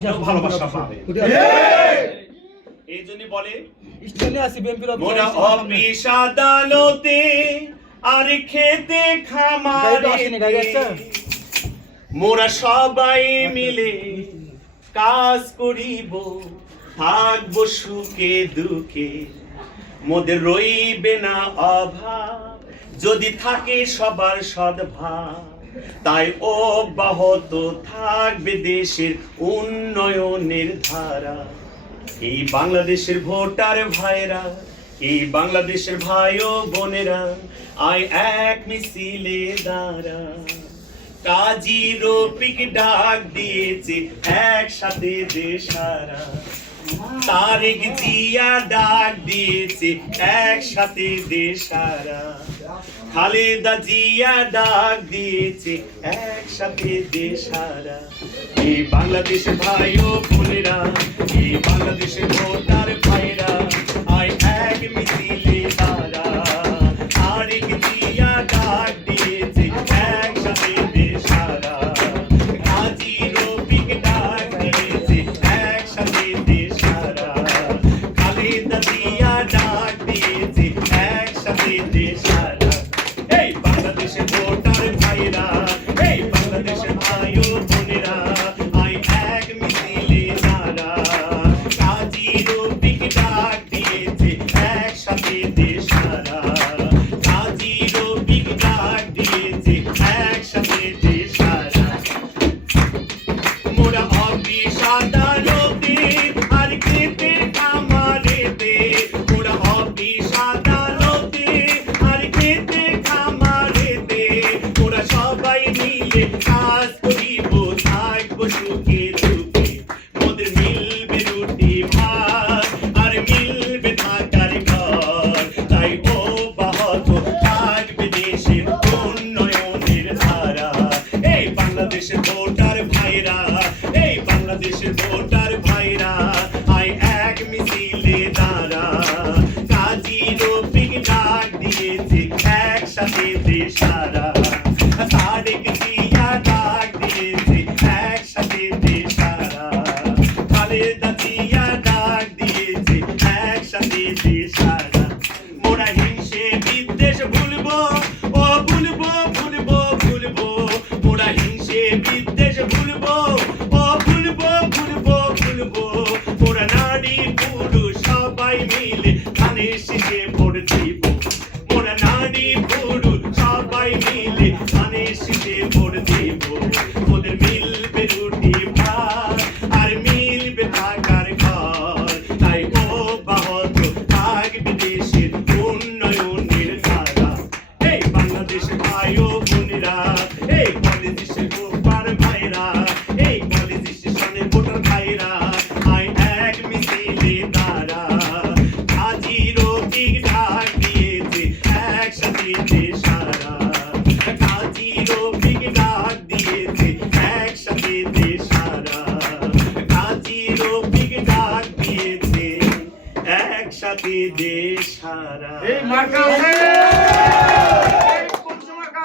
ভালোবাসা পাবে। এই জন্য বলে মোরা অফিস আদালতে আর খেতে খামারে মোরা সবাই মিলে কাজ করিব, থাকবো সুখে দুঃখে, মোদের রইবে না অভাব যদি থাকে সবার সদ্ভাব। তাই অব্যাহত থাকবে দেশের উন্নয়নের ধারা। এই বাংলাদেশের ভোটার ভাইরা, এই বাংলাদেশের ভাই ও বোনেরা, আয় এক মিছিলে দাঁড়া। কাজী রফিক ডাক দিয়েছে একসাথে দেশারা, তারেক জিয়া ডাক দিয়েছে একসাথে দেশারা, খালেদা জিয়া ডাক দিয়েছে একসাথে দেশারা। এই বাংলাদেশের ভাই ও বোনেরা, এই বাংলাদেশের ভোটার ভাইরা, আয় এক মিছিলে দাঁড়া। তারেক জিয়া ডাক দিয়েছে একসাথে দেশারা, কাজী রফিক ডাক দিয়েছে একসাথে দেশারা, খালেদা জিয়া ডাক দিয়েছে একসাথে দেশারা। এই বাংলাদেশের ভোটার ভাইরা, এই বাংলাদেশের ভাই ও বোনেরা, আয় এক মিছিলে দাঁড়া। কাজী রফিক ডাক দিয়েছে একসাথে দেশারা, কাজী রফিক ডাক দিয়েছে একসাথে দেশারা। মোরা অফিস আদালতে আর খেতে খামারেতে, মোরা অফিস আদালতে আর খেতে খামারেতে, মোরা সবাই মিলে কাজ করিব, থাকবো সুখে দুঃখে, মোদের মিলবে রুটি ভাত আর মিলবে থাকার ঘর। তাই অব্যাহত থাকবে দেশের উন্নয়নের ধারা। এই বাংলাদেশের ভোটার ভাইরা, এই বাংলাদেশের ভোটার ভাইরা, আয় এক মিছিলে দাঁড়া। কাজী রফিক ডাক দিয়েছে একসাথে দেশারা, তারেক জিয়া ডাক দিয়েছে একসাথে দেশারা, খালেদা জিয়া ডাক দিয়েছে একসাথে দেশারা। মোরা হিংসে বিদ্বেষ ভুলবো, ও ভুলবো ভুলবো ভুলবো, মোরা হিংসে বিদ্বেষ ভুলবো, ও ভুলবো ভুলবো ভুলবো, মোরা নারী পুরুষ সবাই মিলে ধানের শীষে ভোট দিব, মোরা নারী পুরুষ সবাই মিলে ধানের শীষে ভোট দিব। ওদের মিলবে রুটি ভাত আর মিলবে থাকার ঘর। তাই অব্যাহত থাকবে দেশের উন্নয়নের ধারা। এই বাংলাদেশের ভাই ও বোনেরা, এই বাংলাদেশের ভোটার ভাইরা, এই কলেজ স্টেশনের ভোটার ভাইরা, আয় এক মিছিলে দাঁড়া। কাজী রফিক ডাক দিয়েছে একসাথে দেশারা, কাজী রফিক ডাক দিয়েছে একসাথে দেশারা, কাজী রফিক ডাক দিয়েছে একসাথে দেশারা। এই মার্কা আছে, এই পঞ্চমার্কা,